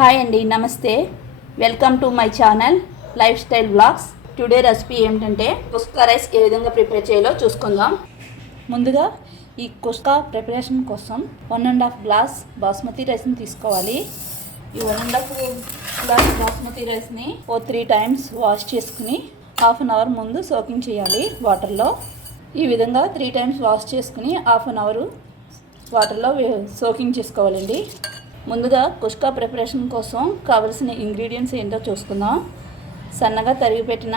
Hi అండి, నమస్తే. Welcome to my channel life style blogs. Today recipe ఏమిటంటే kuska rice ఏ విధంగా ప్రిపేర్ చేయాలో చూసుకుందాం. ముందుగా ఈ కుస్కా ప్రిపరేషన్ కోసం 1.5 గ్లాస్ బాస్మతి రైస్ని తీసుకోవాలి. ఈ 1.5 గ్లాస్ బాస్మతి రైస్ని 3 టైమ్స్ వాష్ చేసుకుని హాఫ్ అన్ అవర్ ముందు సోకింగ్ చేయాలి వాటర్లో. ఈ విధంగా 3 టైమ్స్ వాష్ చేసుకుని హాఫ్ అన్ అవర్ వాటర్లో సోకింగ్ చేసుకోవాలండి. ముందుగా కుస్కా ప్రిపరేషన్ కోసం కావలసిన ఇంగ్రీడియంట్స్ ఏంటో చూసుకుందాం. సన్నగా తరిగి పెట్టిన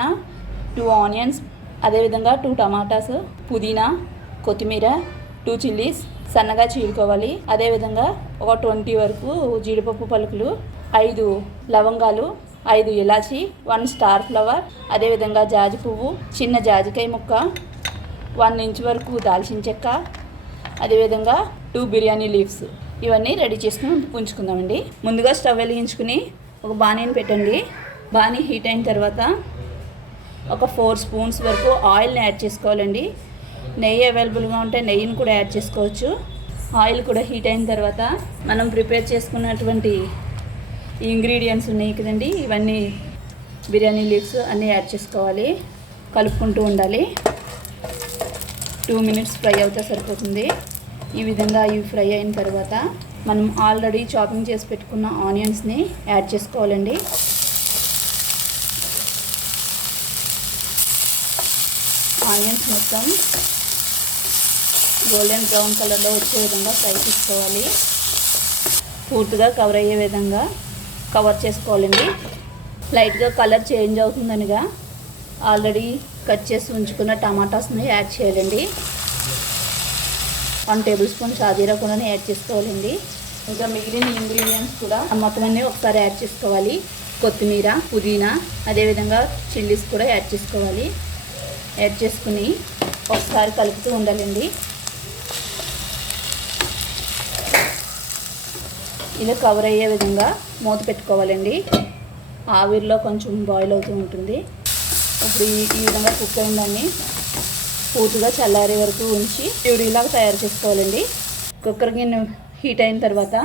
2 ఆనియన్స్, అదేవిధంగా 2 టమాటాస్, పుదీనా, కొత్తిమీర, 2 చిల్లీస్ సన్నగా చీరుకోవాలి. అదేవిధంగా ఒక 20 వరకు జీడిపప్పు పలుకులు, 5 లవంగాలు, 5 ఇలాచి, 1 స్టార్ ఫ్లవర్, అదేవిధంగా జాజి పువ్వు, చిన్న జాజికాయ ముక్క, 1 ఇంచ్ వరకు దాల్చిన చెక్క, అదేవిధంగా 2 బిర్యానీ లీవ్స్. ఇవన్నీ రెడీ చేసుకుని ఉంచుకుందామండి. ముందుగా స్టవ్ వెలిగించుకుని ఒక బాణీని పెట్టండి. బాణీ హీట్ అయిన తర్వాత ఒక 4 స్పూన్స్ వరకు ఆయిల్ని యాడ్ చేసుకోవాలండి. నెయ్యి అవైలబుల్గా ఉంటే నెయ్యిని కూడా యాడ్ చేసుకోవచ్చు. ఆయిల్ కూడా హీట్ అయిన తర్వాత మనం ప్రిపేర్ చేసుకున్నటువంటి ఇంగ్రీడియంట్స్ ఉన్నాయి కదండి, ఇవన్నీ బిర్యానీ లీవ్స్ అన్నీ యాడ్ చేసుకోవాలి. కలుపుకుంటూ ఉండాలి. 2 మినిట్స్ ఫ్రై అవుతే సరిపోతుంది. ఈ విధంగా ఇవి ఫ్రై అయిన తర్వాత మనం ఆల్రెడీ చాపింగ్ చేసి పెట్టుకున్న ఆనియన్స్ని యాడ్ చేసుకోవాలండి. ఆనియన్స్ మొత్తం గోల్డెన్ బ్రౌన్ కలర్లో వచ్చే విధంగా ఫ్రై చేసుకోవాలి. పూర్తిగా కవర్ అయ్యే విధంగా కవర్ చేసుకోవాలండి. లైట్గా కలర్ చేంజ్ అవుతుందనిగా ఆల్రెడీ కట్ చేసి ఉంచుకున్న టమాటాస్ని యాడ్ చేయాలండి. 1 టేబుల్ స్పూన్ షాజీరా కూడా యాడ్ చేసుకోవాలండి. ఇంకా మిగిలిన ఇంగ్రీడియంట్స్ కూడా మొత్తం అన్నీ ఒకసారి యాడ్ చేసుకోవాలి. కొత్తిమీర, పుదీనా, అదేవిధంగా చిల్లీస్ కూడా యాడ్ చేసుకోవాలి. యాడ్ చేసుకుని ఒకసారి కలుపుతూ ఉండాలండి. ఇలా కవర్ అయ్యే విధంగా మూత పెట్టుకోవాలండి. ఆవిరిలో కొంచెం బాయిల్ అవుతూ ఉంటుంది. ఇప్పుడు ఈ విధంగా కుక్ అయిందాన్ని పూర్తిగా చల్లారే వరకు ఉంచి ప్యూరీలాగా తయారు చేసుకోవాలండి. కుక్కర్ గిన్నె హీట్ అయిన తర్వాత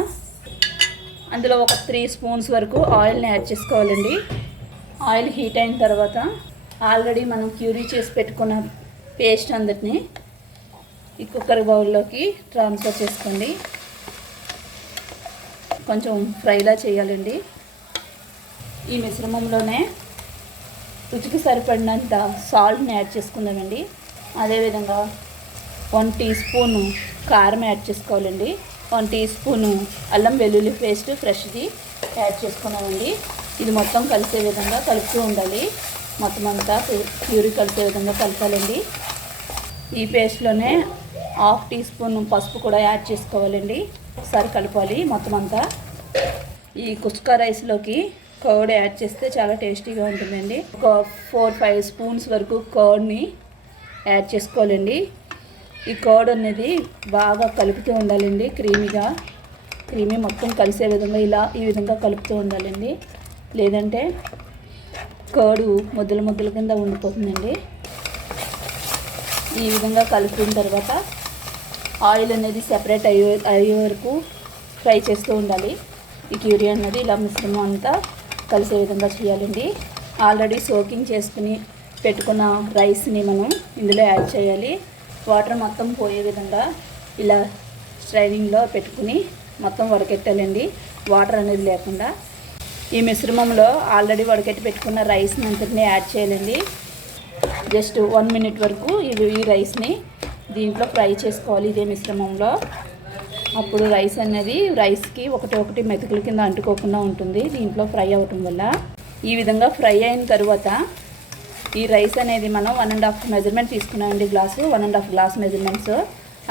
అందులో ఒక 3 స్పూన్స్ వరకు ఆయిల్ని యాడ్ చేసుకోవాలండి. ఆయిల్ హీట్ అయిన తర్వాత ఆల్రెడీ మనం ప్యూరీ చేసి పెట్టుకున్న పేస్ట్ అందరినీ ఈ కుక్కర్ బౌల్లోకి ట్రాన్స్ఫర్ చేసుకోండి. కొంచెం ఫ్రైలా చేయాలండి. ఈ మిశ్రమంలోనే రుచికి సరిపడినంత సాల్ట్ని యాడ్ చేసుకుందామండి. అదేవిధంగా 1 టీ స్పూను కారం యాడ్ చేసుకోవాలండి. 1 టీ స్పూను అల్లం వెల్లుల్లి పేస్ట్ ఫ్రెష్ది యాడ్ చేసుకున్నామండి. ఇది మొత్తం కలిసే విధంగా కలుపుతూ ఉండాలి. మొత్తం అంతా ప్యూరీ కలిసే విధంగా కలపాలండి. ఈ పేస్ట్లోనే 1/2 టీ స్పూన్ పసుపు కూడా యాడ్ చేసుకోవాలండి. ఒకసారి కలపాలి మొత్తం అంతా. ఈ కుస్కా రైస్లోకి కర్డ్ యాడ్ చేస్తే చాలా టేస్టీగా ఉంటుందండి. ఒక 4-5 స్పూన్స్ వరకు కర్డ్ని యాడ్ చేసుకోవాలండి. ఈ కర్డ్ అనేది బాగా కలుపుతూ ఉండాలండి. క్రీమీ మొత్తం కలిసే విధంగా ఈ విధంగా కలుపుతూ ఉండాలండి. లేదంటే కర్డ్ ముద్దల కింద ఉండిపోతుందండి. ఈ విధంగా కలుపుతున్న తర్వాత ఆయిల్ అనేది సెపరేట్ అయ్యే వరకు ఫ్రై చేస్తూ ఉండాలి. ఈ క్యూరీ అనేది ఇలా మిశ్రమం అంతా కలిసే విధంగా చేయాలండి. ఆల్రెడీ సోకింగ్ చేసుకుని పెట్టుకున్న రైస్ని మనం ఇందులో యాడ్ చేయాలి. వాటర్ మొత్తం పోయే విధంగా ఇలా స్ట్రైనింగ్లో పెట్టుకుని మొత్తం వడకెట్టాలండి, వాటర్ అనేది లేకుండా. ఈ మిశ్రమంలో ఆల్రెడీ వడకెట్టి పెట్టుకున్న రైస్ని అంతటినీ యాడ్ చేయాలండి. జస్ట్ 1 మినిట్ వరకు ఈ రైస్ని దీంట్లో ఫ్రై చేసుకోవాలి ఇదే మిశ్రమంలో. అప్పుడు రైస్ అనేది రైస్కి ఒకటి మెతుకుల కింద అంటుకోకుండా ఉంటుంది దీంట్లో ఫ్రై అవ్వటం వల్ల. ఈ విధంగా ఫ్రై అయిన తర్వాత ఈ రైస్ అనేది మనం 1.5 మెజర్మెంట్ తీసుకున్నామండి. 1.5 గ్లాస్ మెజర్మెంట్స్.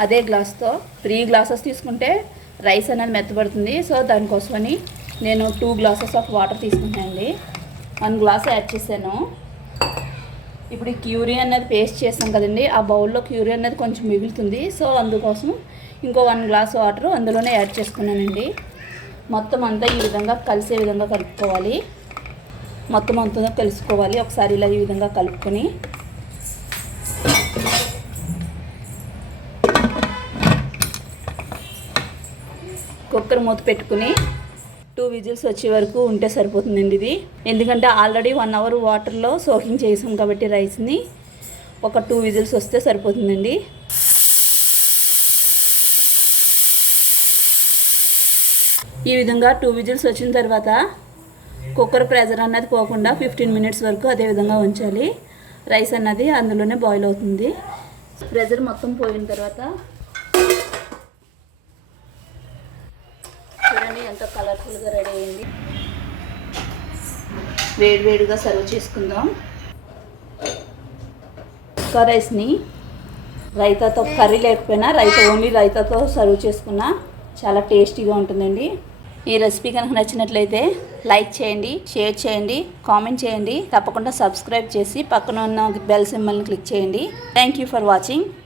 అదే గ్లాస్తో 3 గ్లాసెస్ తీసుకుంటే రైస్ అనేది మెత్తబడుతుంది. సో దానికోసమని నేను 2 గ్లాసెస్ ఆఫ్ వాటర్ తీసుకుంటానండి. 1 గ్లాస్ యాడ్ చేశాను. ఇప్పుడు ఈ క్యూరీ అనేది పేస్ట్ చేస్తాం కదండి, ఆ బౌల్లో క్యూరీ అనేది కొంచెం మిగులుతుంది. సో అందుకోసం ఇంకో 1 గ్లాస్ వాటర్ అందులోనే యాడ్ చేసుకున్నానండి. మొత్తం అంతా ఈ విధంగా కలిసే విధంగా కలుపుకోవాలి. మొత్తం అంతా కలుసుకోవాలి. ఒకసారి ఇలా ఈ విధంగా కలుపుకొని కుక్కర్ మూత పెట్టుకుని 2 విజిల్స్ వచ్చే వరకు ఉంటే సరిపోతుందండి ఇది. ఎందుకంటే ఆల్రెడీ 1 అవర్ వాటర్లో సోకింగ్ చేసాం కాబట్టి రైస్ని ఒక 2 విజిల్స్ వస్తే సరిపోతుందండి. ఈ విధంగా 2 విజిల్స్ వచ్చిన తర్వాత కుక్కర్ ప్రెజర్ అన్నది పోకుండా 15 మినిట్స్ వరకు అదే విధంగా ఉంచాలి. రైస్ అన్నది అందులోనే బాయిల్ అవుతుంది. ప్రెజర్ మొత్తం పోయిన తర్వాత చూడండి ఎంత కలర్ఫుల్గా రెడీ అయింది. వేడివేడిగా సర్వ్ చేసుకుందాం. కుక్క రైస్ని రైతాతో, కర్రీ లేకపోయినా ఓన్లీ రైతాతో సర్వ్ చేసుకున్నా చాలా టేస్టీగా ఉంటుందండి. ఈ రెసిపీ కనుక నచ్చినట్లయితే లైక్ చేయండి, షేర్ చేయండి, కామెంట్ చేయండి. తప్పకుండా సబ్స్క్రైబ్ చేసి పక్కన ఉన్న బెల్ సింబల్ని క్లిక్ చేయండి. Thank you for watching.